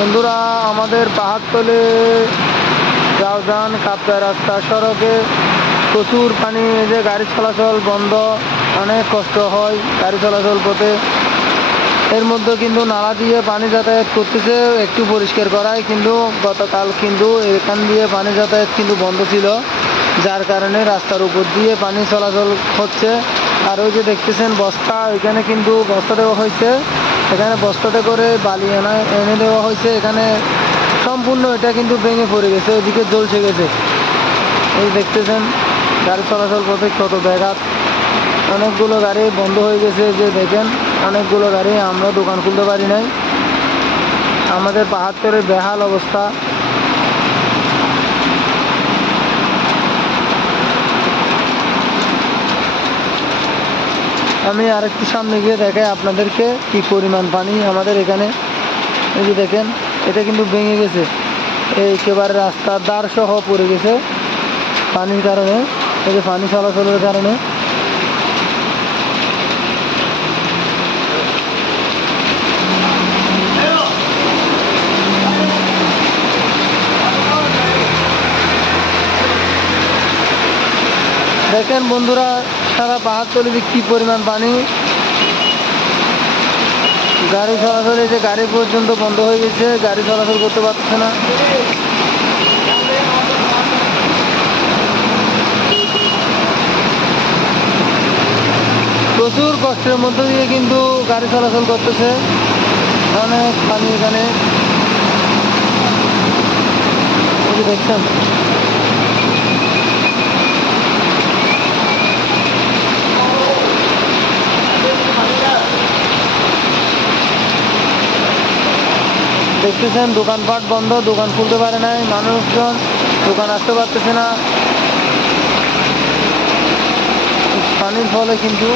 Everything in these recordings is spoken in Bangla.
বন্ধুরা, আমাদের পাহাড়তলে রাউজান কাপ্তাই রাস্তা সড়কে প্রচুর পানি। এই যে গাড়ি চলাচল বন্ধ, অনেক কষ্ট হয় গাড়ি চলাচল পথে। এর মধ্যে কিন্তু নালা দিয়ে পানি যাতায়াত করতেছে, একটু পরিষ্কার করায়, কিন্তু গতকাল কিন্তু এখান দিয়ে পানি যাতায়াত কিন্তু বন্ধ ছিল, যার কারণে রাস্তার উপর দিয়ে পানি চলাচল হচ্ছে। আর ওই যে দেখতেছেন বস্তা, ওইখানে কিন্তু বস্তা দেওয়া হয়েছে, এখানে বস্তাতে করে বালি এনে দেওয়া হয়েছে। এখানে সম্পূর্ণ এটা কিন্তু ভেঙে পড়ে গেছে, ওইদিকে জলসে গেছে। এই দেখতেছেন গাড়ি চলাচল পথে কত ব্যাঘাত, অনেকগুলো গাড়ি বন্ধ হয়ে গেছে। যে দেখেন অনেকগুলো গাড়ি, আমরা দোকান খুলতে পারি নাই। আমাদের পাহাড়তলের বেহাল অবস্থা। আমি আরেকটু সামনে গিয়ে দেখাই আপনাদেরকে কি পরিমাণ পানি আমাদের এখানে। এই যে দেখেন, এটা কিন্তু ভেঙে গেছে, একেবারে রাস্তার ধার সহ পড়ে গেছে পানির কারণে, এই যে পানি চলাচলের কারণে। দেখেন বন্ধুরা, সারা পাহাড়তলিতে কি পরিমাণ পানি, গাড়ি চলাচল, এই যে গাড়ি পর্যন্ত বন্ধ হয়ে গেছে, গাড়ি চলাচল করতে পারছে না। প্রচুর কষ্টের মধ্য দিয়ে কিন্তু গাড়ি চলাচল করতেছে, অনেক পানি এখানে। এই যে দেখছেন, দেখতেছেন দোকানপাট বন্ধ, দোকান খুলতে পারে নাই মানুষজন, দোকান আসতে পারতেছে না পানির ফলে। কিন্তু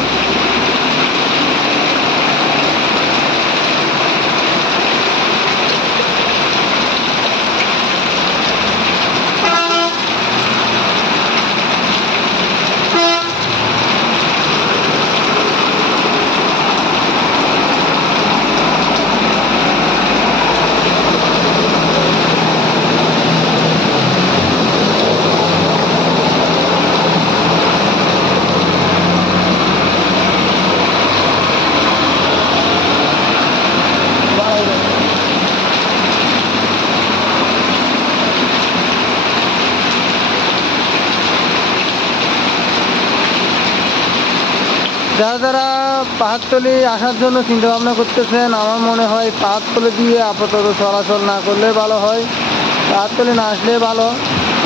যারা যারা পাহাড়তলি আসার জন্য চিন্তা ভাবনা করতেছেন, আমার মনে হয় পাহাড়তলি দিয়ে আপাতত চলাচল না করলে ভালো হয়, পাহাড়তলি না আসলে ভালো।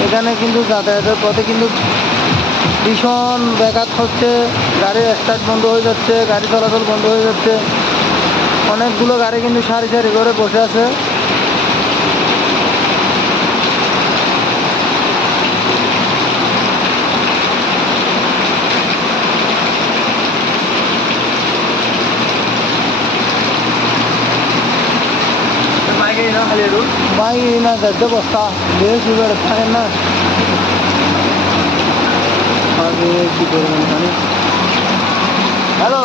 এখানে কিন্তু যাতায়াতের পথে কিন্তু ভীষণ ব্যাঘাত হচ্ছে, গাড়ির স্টার্ট বন্ধ হয়ে যাচ্ছে, গাড়ি চলাচল বন্ধ হয়ে যাচ্ছে। অনেকগুলো গাড়ি কিন্তু সারি সারি করে বসে আছে। ভাই না যাচ্ছে বস্তা বেশ উড়ে থাকেন না, আগে কি করবেন জানি। হ্যালো।